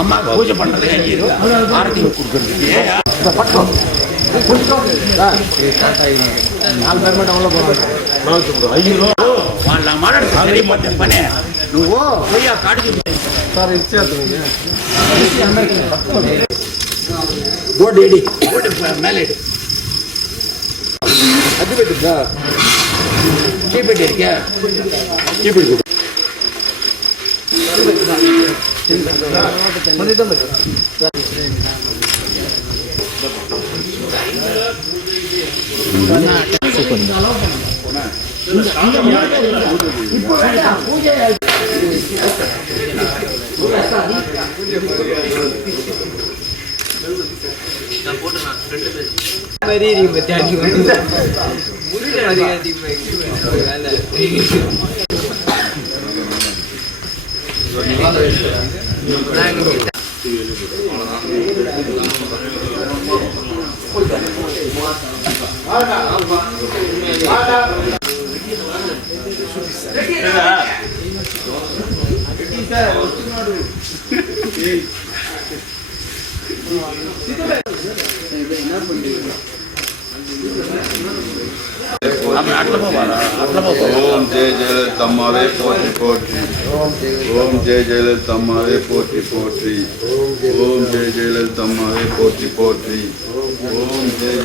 அம்மா பூஜை பண்றது ஆரத்தி నువ్వు పోయా కాడికి సార్ ఇచ్చేద్దాం మేలేడు అది పెట్టిందా పెట్టిరికా ఓం జయ జయలలితమ్మవే పోற்றி పోற்றி ఓం జయ జయలలితమ్మవే పోற்றி పోற்றி ఓం జయ జయలలితమ్మవే పోற்றி పోற்றி ఓం జయ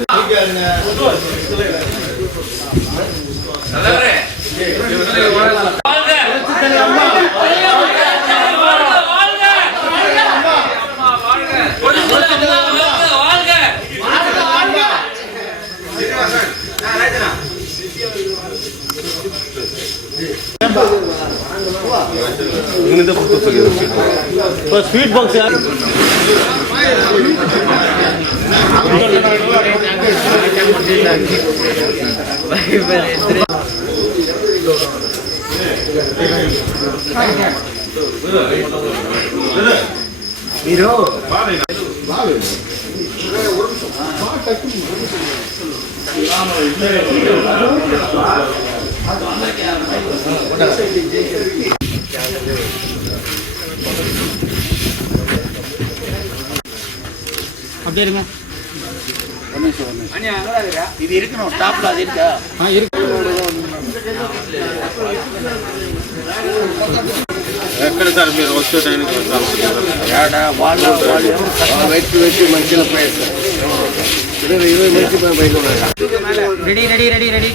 स्वीट बॉक्स यार அப்படியே இருங்க இது இருக்கணும் டாப்ல அது இருக்கா ఎక్కడ సార్ మీరు వచ్చే టైంకి వెట్టి మంచిగా పోయేస్తారు 20 మంచి బయట రెడీ రెడీ రెడీ రెడీ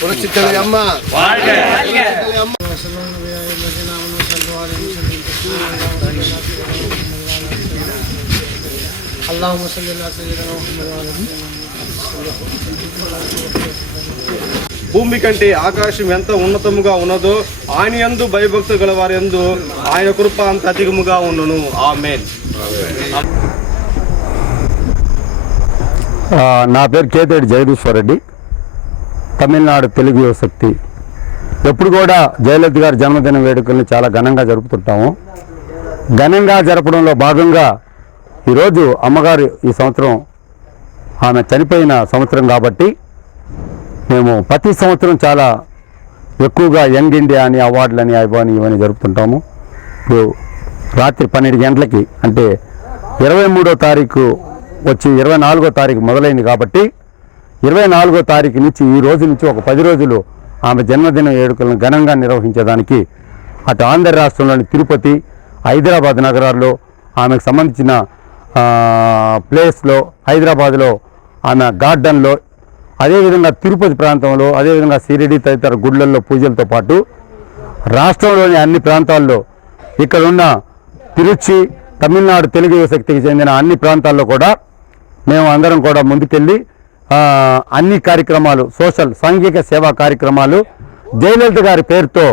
పురచిత్తలి అమ్మ భూమి కంటే ఆకాశం ఎంత ఉన్నతముగా ఉన్నదో ఆయన యందు భయభక్తులు గల వారి యందు ఆయన కృప అంత అధికముగా ఉన్నను. ఆమేన్. నా పేరు కేతేడి జగదీశ్వర్ రెడ్డి, తమిళనాడు తెలుగు యువశక్తి. ఎప్పుడు కూడా జయలలిత గారి జన్మదిన వేడుకల్ని చాలా ఘనంగా జరుపుతుంటాము. ఘనంగా జరపడంలో భాగంగా ఈరోజు అమ్మగారు ఈ సంవత్సరం ఆమె చనిపోయిన సంవత్సరం కాబట్టి మేము ప్రతి సంవత్సరం చాలా ఎక్కువగా యంగ్ ఇండియా అని అవార్డులని అవని ఇవన్నీ జరుపుతుంటాము. ఇప్పుడు రాత్రి 12 గంటలకి అంటే 23వ తారీఖు వచ్చి 24వ తారీఖు మొదలైంది కాబట్టి 24వ తారీఖు నుంచి ఈ రోజు నుంచి ఒక 10 రోజులు ఆమె జన్మదిన వేడుకలను ఘనంగా నిర్వహించేదానికి అటు ఆంధ్ర రాష్ట్రంలోని తిరుపతి, హైదరాబాద్ నగరాల్లో ఆమెకు సంబంధించిన ప్లేస్లో, హైదరాబాద్లో ఆమె గార్డెన్లో, అదేవిధంగా తిరుపతి ప్రాంతంలో, అదేవిధంగా షిరిడి తదితర గుళ్ళల్లో పూజలతో పాటు రాష్ట్రంలోని అన్ని ప్రాంతాల్లో ఇక్కడున్న తిరుచి తమిళనాడు తెలుగు యువశక్తికి చెందిన అన్ని ప్రాంతాల్లో కూడా మేము అందరం కూడా ముందుకెళ్ళి అన్ని కార్యక్రమాలు, సోషల్ సాంఘిక సేవా కార్యక్రమాలు జయలలిత గారి పేరుతో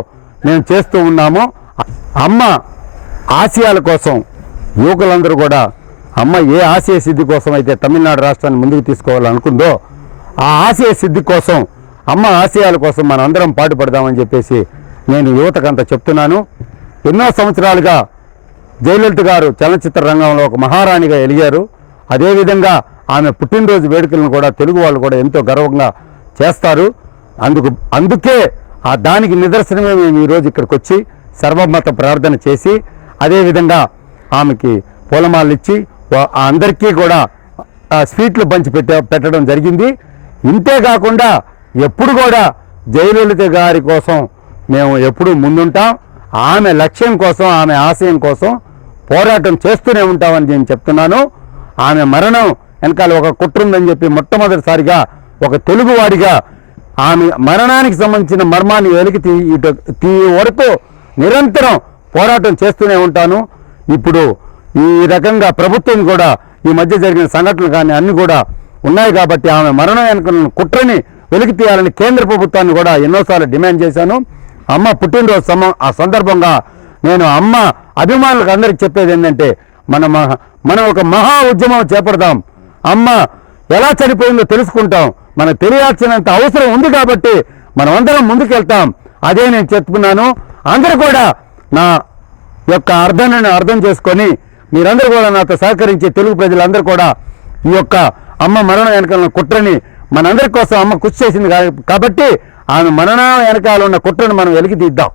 మేము చేస్తూ ఉన్నాము. అమ్మ ఆశయాల కోసం యువకులందరూ కూడా అమ్మ ఏ ఆశయ సిద్ధి కోసం అయితే తమిళనాడు రాష్ట్రాన్ని ముందుకు తీసుకోవాలనుకుందో ఆ ఆశయ సిద్ధి కోసం, అమ్మ ఆశయాల కోసం మనం అందరం పాటుపడదామని చెప్పేసి నేను యువతకంతా చెప్తున్నాను. ఎన్నో సంవత్సరాలుగా జయలలిత గారు చలనచిత్ర రంగంలో ఒక మహారాణిగా ఎలిగారు. అదేవిధంగా ఆమె పుట్టినరోజు వేడుకలను కూడా తెలుగు వాళ్ళు కూడా ఎంతో గర్వంగా చేస్తారు. అందుకే దానికి నిదర్శనమే మేము ఈరోజు ఇక్కడికి వచ్చి సర్వమత ప్రార్థన చేసి అదేవిధంగా ఆమెకి పూలమాలలు ఇచ్చి అందరికీ కూడా స్వీట్లు పంచి పెట్టడం జరిగింది. ఇంతేకాకుండా ఎప్పుడు కూడా జయలలిత గారి కోసం మేము ఎప్పుడూ ముందుంటాం. ఆమె లక్ష్యం కోసం, ఆమె ఆశయం కోసం పోరాటం చేస్తూనే ఉంటామని నేను చెప్తున్నాను. ఆమె మరణం వెనకాల ఒక కుట్ర ఉందని చెప్పి మొట్టమొదటిసారిగా ఒక తెలుగువాడిగా ఆమె మరణానికి సంబంధించిన మర్మాన్ని వెలికి తీ వరకు నిరంతరం పోరాటం చేస్తూనే ఉంటాను. ఇప్పుడు ఈ రకంగా ప్రభుత్వం కూడా ఈ మధ్య జరిగిన సంఘటనలు కానీ అన్నీ కూడా ఉన్నాయి కాబట్టి ఆమె మరణం వెనుక కుట్రని వెలికి తీయాలని కేంద్ర ప్రభుత్వాన్ని కూడా ఎన్నోసార్లు డిమాండ్ చేశాను. అమ్మ పుట్టినరోజు ఆ సందర్భంగా నేను అమ్మ అభిమానులకు అందరికి చెప్పేది ఏంటంటే మనం ఒక మహా ఉద్యమం చేపడదాం. అమ్మ ఎలా చనిపోయిందో తెలుసుకుంటాం. మనకు తెలియాల్సినంత అవసరం ఉంది కాబట్టి మనం అందరం ముందుకెళ్తాం. అదే నేను చెప్పుకున్నాను. అందరూ కూడా నా యొక్క అర్థాన్ని అర్థం చేసుకొని మీరందరూ కూడా నాతో సహకరించి తెలుగు ప్రజలందరూ కూడా ఈ యొక్క అమ్మ మరణం వెనకాల కుట్రని మనందరి కోసం అమ్మ కృషి చేసింది కాబట్టి ఆమె మరణం వెనకాల ఉన్న కుట్రను మనం వెలికి తీద్దాం.